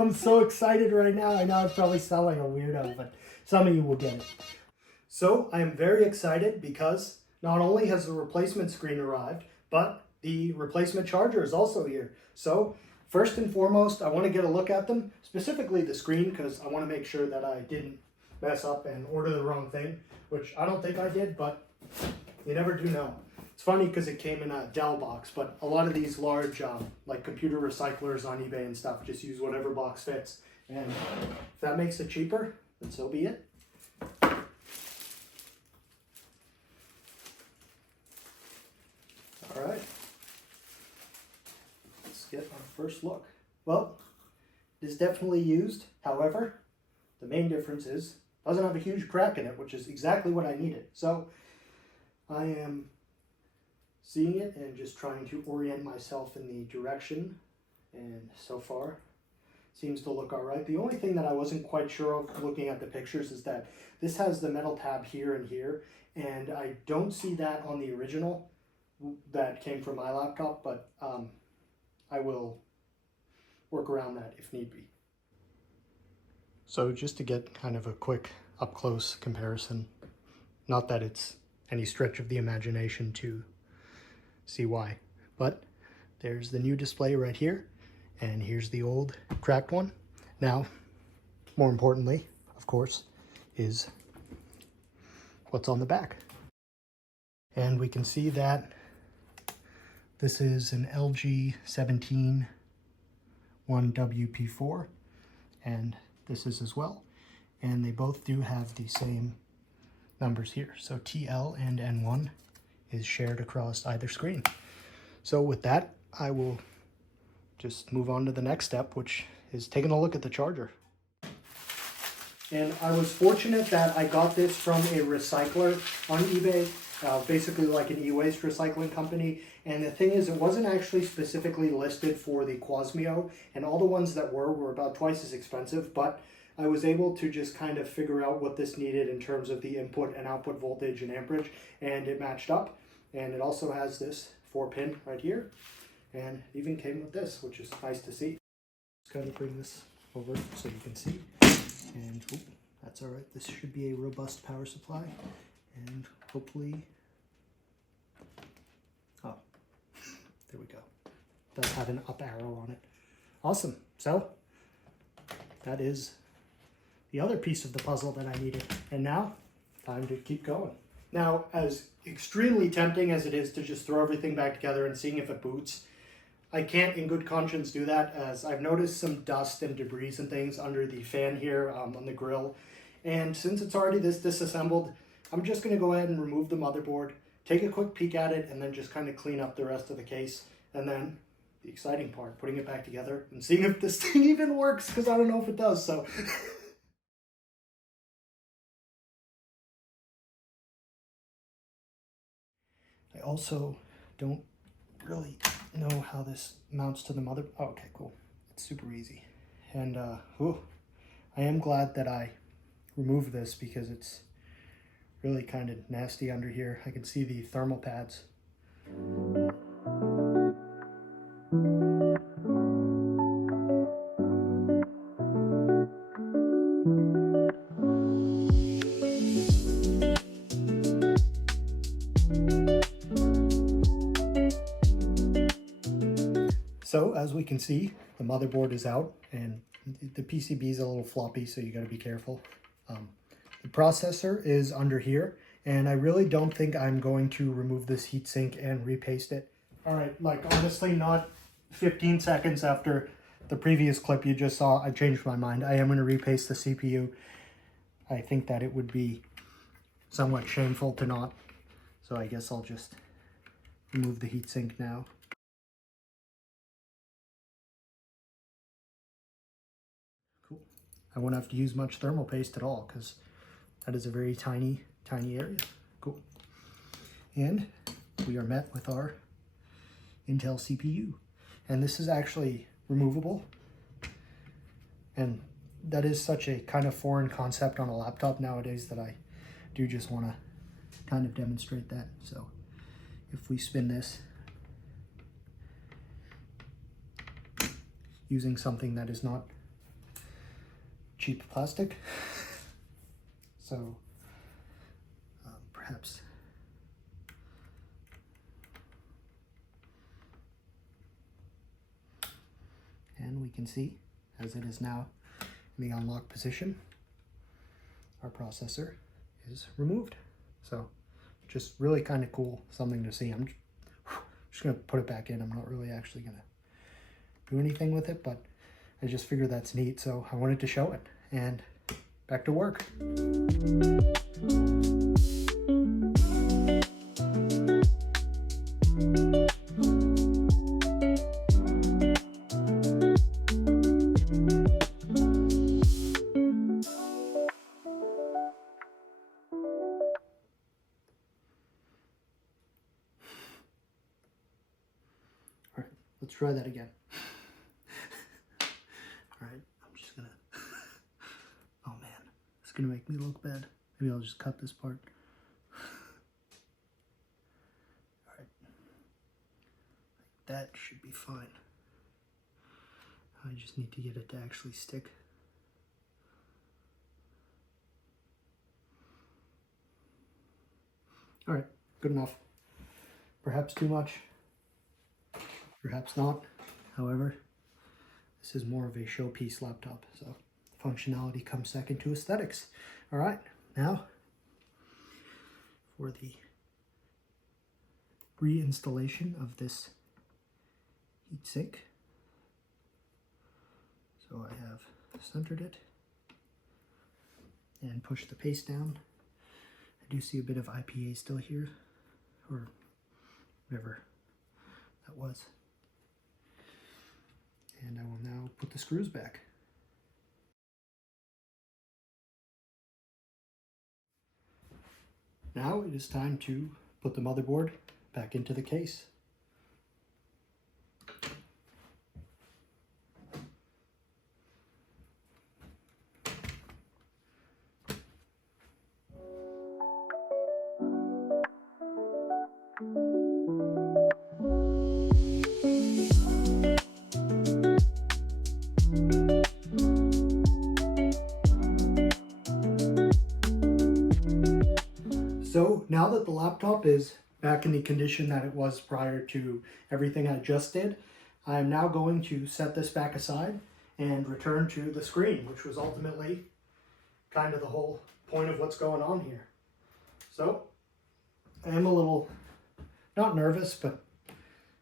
I'm so excited right now. I know I'm probably sound like a weirdo, but some of you will get it. So I am very excited because not only has the replacement screen arrived, but the replacement charger is also here. So first and foremost, I want to get a look at them, specifically the screen, because I want to make sure that I didn't mess up and order the wrong thing, which I don't think I did, but you never do know. It's funny because it came in a Dell box, but a lot of these large like computer recyclers on eBay and stuff just use whatever box fits. And if that makes it cheaper, then so be it. All right. Let's get our first look. Well, it is definitely used. However, the main difference is it doesn't have a huge crack in it, which is exactly what I needed. So I am seeing it and just trying to orient myself in the direction, and so far seems to look all right. The only thing that I wasn't quite sure of looking at the pictures is that this has the metal tab here and here, and I don't see that on the original that came from my laptop, but I will work around that if need be. So just to get kind of a quick up-close comparison, not that it's any stretch of the imagination to see why, but there's the new display right here, and here's the old cracked one. Now, more importantly, of course, is what's on the back. And we can see that this is an LG 17 1WP4, and this is as well. And they both do have the same numbers here. So TL and N1 is shared across either screen. So with that, I will just move on to the next step, which is taking a look at the charger. And I was fortunate that I got this from a recycler on eBay, basically like an e-waste recycling company. And the thing is, it wasn't actually specifically listed for the Qosmio, and all the ones that were about twice as expensive, but I was able to just kind of figure out what this needed in terms of the input and output voltage and amperage, and it matched up. And it also has this 4-pin right here, and it even came with this, which is nice to see. Just kind of bring this over so you can see. And oh, that's all right. This should be a robust power supply, and hopefully, oh, there we go. It does have an up arrow on it. Awesome. So that is the other piece of the puzzle that I needed. And now, time to keep going. Now, as extremely tempting as it is to just throw everything back together and seeing if it boots, I can't in good conscience do that, as I've noticed some dust and debris and things under the fan here on the grill. And since it's already this disassembled, I'm just going to go ahead and remove the motherboard, take a quick peek at it, and then just kind of clean up the rest of the case. And then the exciting part, putting it back together and seeing if this thing even works, because I don't know if it does. So I also don't really know how this mounts to the mother. Oh, okay, cool. It's super easy. And I am glad that I removed this, because it's really kind of nasty under here. I can see the thermal pads. So as we can see, the motherboard is out, and the PCB is a little floppy, so you got to be careful. The processor is under here, and I really don't think I'm going to remove this heatsink and repaste it. All right, like honestly, not 15 seconds after the previous clip you just saw, I changed my mind. I am going to repaste the CPU. I think that it would be somewhat shameful to not, so I guess I'll just remove the heatsink now. Cool. I won't have to use much thermal paste at all, because that is a very tiny area. Cool. And we are met with our Intel CPU. And this is actually removable. And that is such a kind of foreign concept on a laptop nowadays that I do just want to kind of demonstrate that. So if we spin this using something that is not cheap plastic. So perhaps and we can see as it is now in the unlock position, our processor is removed. So just really kind of cool, something to see. I'm just gonna put it back in. I'm not really actually gonna do anything with it, but I just figured that's neat, so I wanted to show it. And back to work. All right, let's try that again. All right, I'm just gonna, oh man, it's gonna make me look bad. Maybe I'll just cut this part. All right, that should be fine. I just need to get it to actually stick. All right, good enough. Perhaps too much, perhaps not. However, this is more of a showpiece laptop, so functionality comes second to aesthetics. All right, now for the reinstallation of this heatsink. So I have centered it and pushed the paste down. I do see a bit of IPA still here, or whatever that was. And I will now put the screws back. Now it is time to put the motherboard back into the case. So now that the laptop is back in the condition that it was prior to everything I just did, I'm now going to set this back aside and return to the screen, which was ultimately kind of the whole point of what's going on here. So I am a little, not nervous, but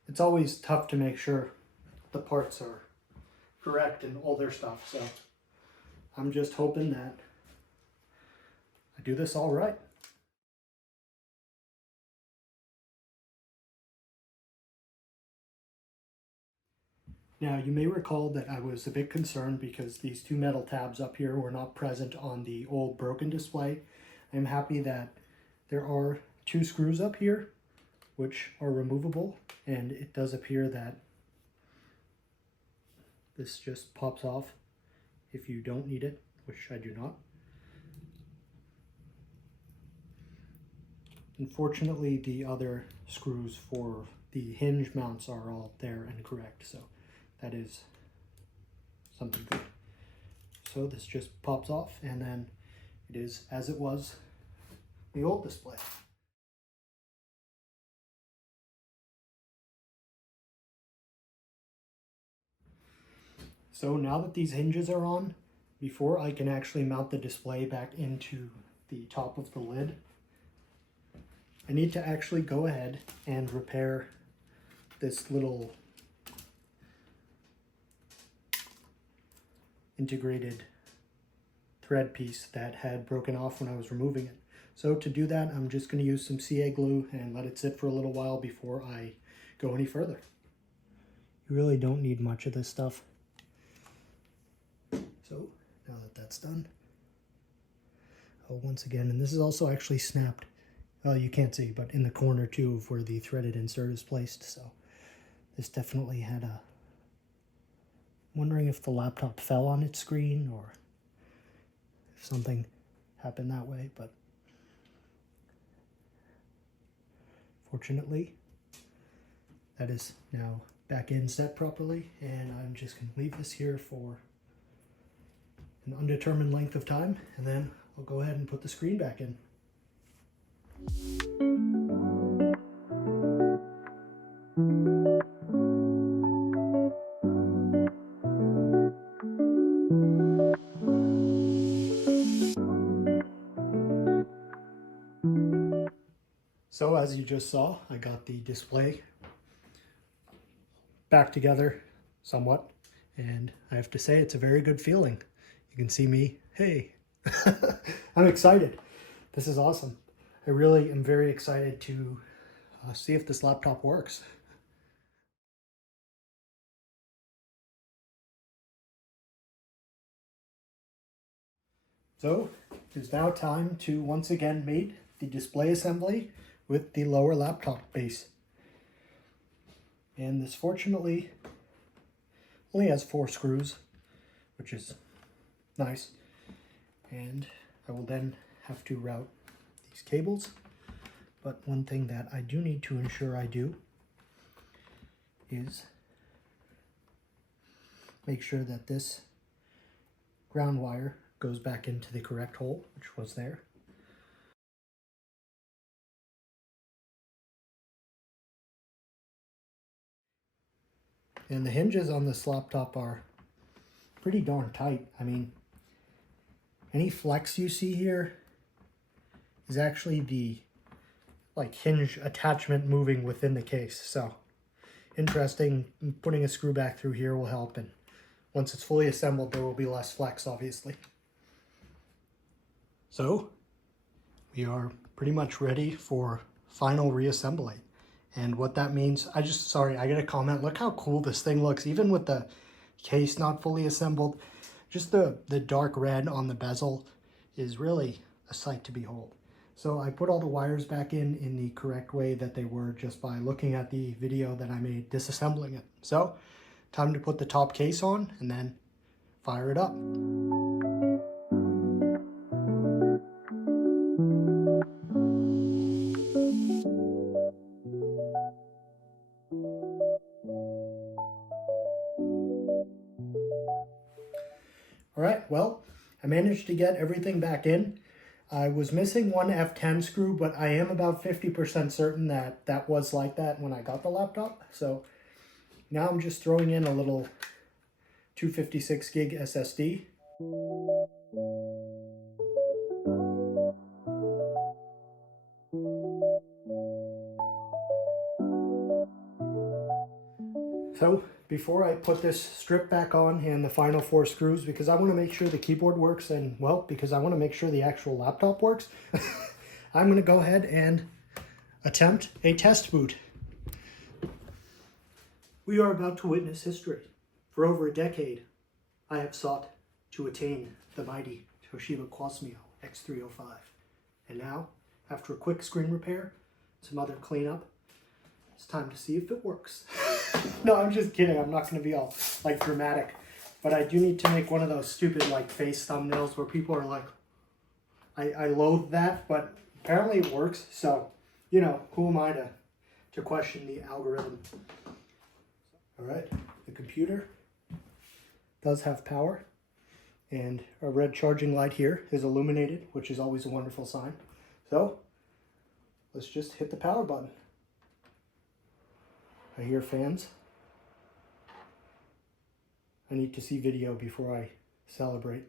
it's always tough to make sure the parts are correct and all their stuff. So I'm just hoping that I do this all right. Now, you may recall that I was a bit concerned because these two metal tabs up here were not present on the old broken display. I'm happy that there are two screws up here which are removable, and it does appear that this just pops off if you don't need it, which I do not. Unfortunately, the other screws for the hinge mounts are all there and correct, so that is something good. So this just pops off, and then it is as it was the old display. So now that these hinges are on, before I can actually mount the display back into the top of the lid, I need to actually go ahead and repair this little integrated thread piece that had broken off when I was removing it. So to do that, I'm just going to use some CA glue and let it sit for a little while before I go any further. You really don't need much of this stuff. So now that that's done, I'll once again, and this is also actually snapped. Well, you can't see, but in the corner too of where the threaded insert is placed. So this definitely had a, wondering if the laptop fell on its screen or if something happened that way, but fortunately that is now back in set properly, and I'm just going to leave this here for an undetermined length of time, and then I'll go ahead and put the screen back in. So as you just saw, I got the display back together somewhat, and I have to say it's a very good feeling. You can see me, hey, I'm excited. This is awesome. I really am very excited to see if this laptop works. So it is now time to once again mate the display assembly with the lower laptop base. And this fortunately only has 4 screws, which is nice. And I will then have to route these cables. But one thing that I do need to ensure I do is make sure that this ground wire goes back into the correct hole, which was there. And the hinges on this laptop are pretty darn tight. I mean, any flex you see here is actually the hinge attachment moving within the case. So interesting. Putting a screw back through here will help, and once it's fully assembled there will be less flex, obviously. So we are pretty much ready for final reassembly. And what that means, I got a comment. Look how cool this thing looks, even with the case not fully assembled. Just the dark red on the bezel is really a sight to behold. So I put all the wires back in the correct way that they were just by looking at the video that I made disassembling it. So time to put the top case on and then fire it up. All right, well, I managed to get everything back in. I was missing one F10 screw, but I am about 50% certain that that was like that when I got the laptop. So now I'm just throwing in a little 256 gig SSD. So before I put this strip back on and the final 4 screws, because I want to make sure the keyboard works, and well, because I want to make sure the actual laptop works, I'm going to go ahead and attempt a test boot. We are about to witness history. For over a decade, I have sought to attain the mighty Toshiba Qosmio X305. And now, after a quick screen repair, some other cleanup, it's time to see if it works. No, I'm just kidding. I'm not going to be all dramatic. But I do need to make one of those stupid face thumbnails where people are like, I loathe that, but apparently it works. So, you know, who am I to question the algorithm? All right, the computer does have power, and a red charging light here is illuminated, which is always a wonderful sign. So let's just hit the power button. I hear fans. I need to see video before I celebrate.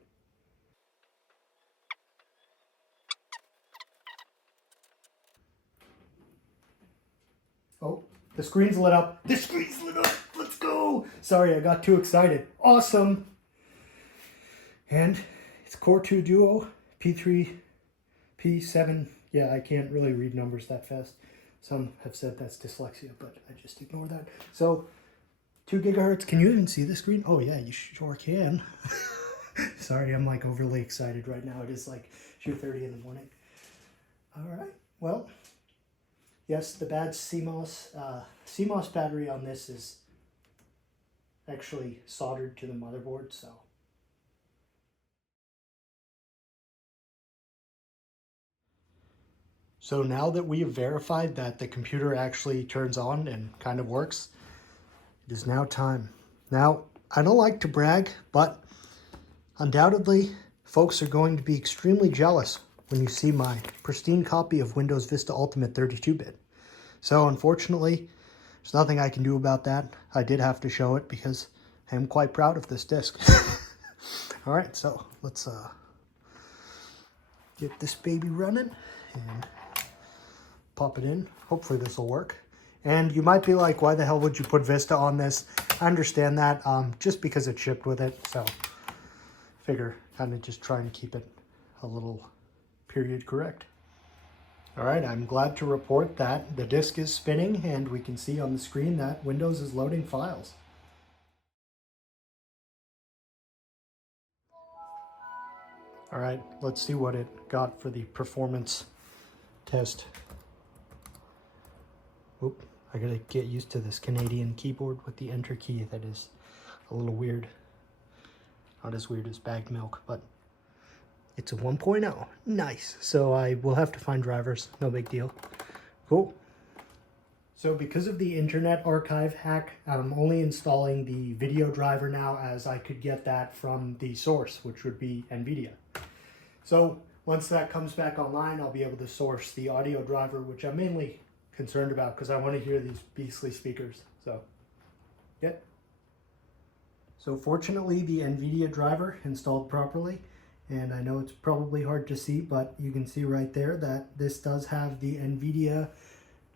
Oh, the screen's lit up. The screen's lit up. Let's go. Sorry, I got too excited. Awesome. And it's Core 2 Duo, P3, P7. Yeah, I can't really read numbers that fast. Some have said that's dyslexia, but I just ignore that. So 2 gigahertz. Can you even see the screen? Oh yeah, you sure can. Sorry, I'm overly excited right now. It is 2:30 in the morning. All right, well, yes, the bad CMOS battery on this is actually soldered to the motherboard, so. So now that we have verified that the computer actually turns on and kind of works, it is now time. Now, I don't like to brag, but Undoubtedly, folks are going to be extremely jealous when you see my pristine copy of Windows Vista Ultimate 32-bit. So unfortunately, there's nothing I can do about that. I did have to show it because I am quite proud of this disc. All right, so let's get this baby running and pop it in. Hopefully this will work. And you might be like, why the hell would you put Vista on this? I understand that, just because it shipped with it. So figure kind of just try and keep it a little period correct. All right, I'm glad to report that the disk is spinning and we can see on the screen that Windows is loading files. All right, let's see what it got for the performance test. Oop, I gotta get used to this Canadian keyboard with the enter key. That is a little weird. Not as weird as bagged milk, but it's a 1.0. Nice. So I will have to find drivers. No big deal. Cool. So because of the Internet Archive hack, I'm only installing the video driver now, as I could get that from the source, which would be NVIDIA. So once that comes back online, I'll be able to source the audio driver, which I'm mainly concerned about because I want to hear these beastly speakers. So, yeah. So fortunately, the NVIDIA driver installed properly. And I know it's probably hard to see, but you can see right there that this does have the NVIDIA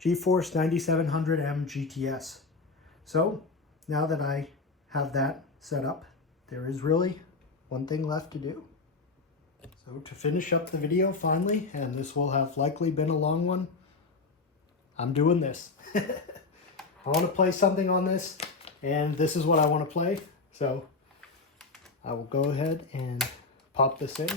GeForce 9700M GTS. So now that I have that set up, there is really one thing left to do. So to finish up the video finally, and this will have likely been a long one, I'm doing this. I want to play something on this, and this is what I want to play. So I will go ahead and pop this in.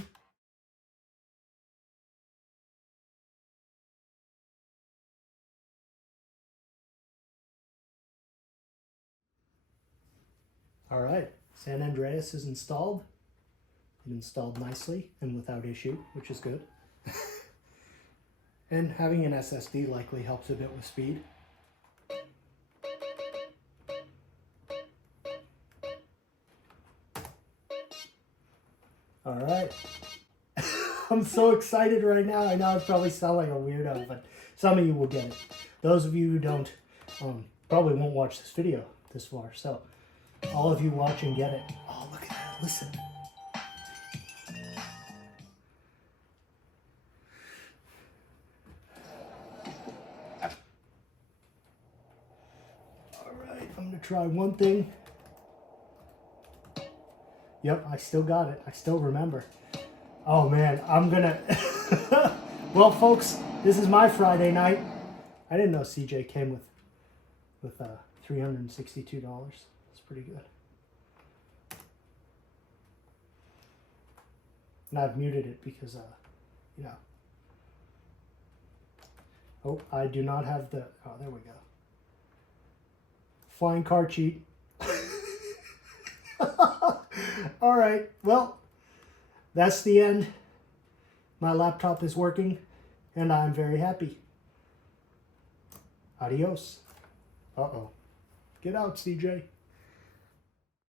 All right, San Andreas is installed. It installed nicely and without issue, which is good. And having an SSD likely helps a bit with speed. All right. I'm so excited right now. I know I probably sound like a weirdo, but some of you will get it. Those of you who don't probably won't watch this video this far. So all of you watching get it. Oh, look at that. Listen. All right, I'm going to try one thing. Yep, I still got it. I still remember. Oh man, I'm gonna... Well, folks, this is my Friday night. I didn't know CJ came with $362. That's pretty good. And I've muted it because, you know. Oh, I do not have the... Oh, there we go. Flying car cheat. All right, well, that's the end. My laptop is working, and I'm very happy. Adios. Uh-oh. Get out, CJ.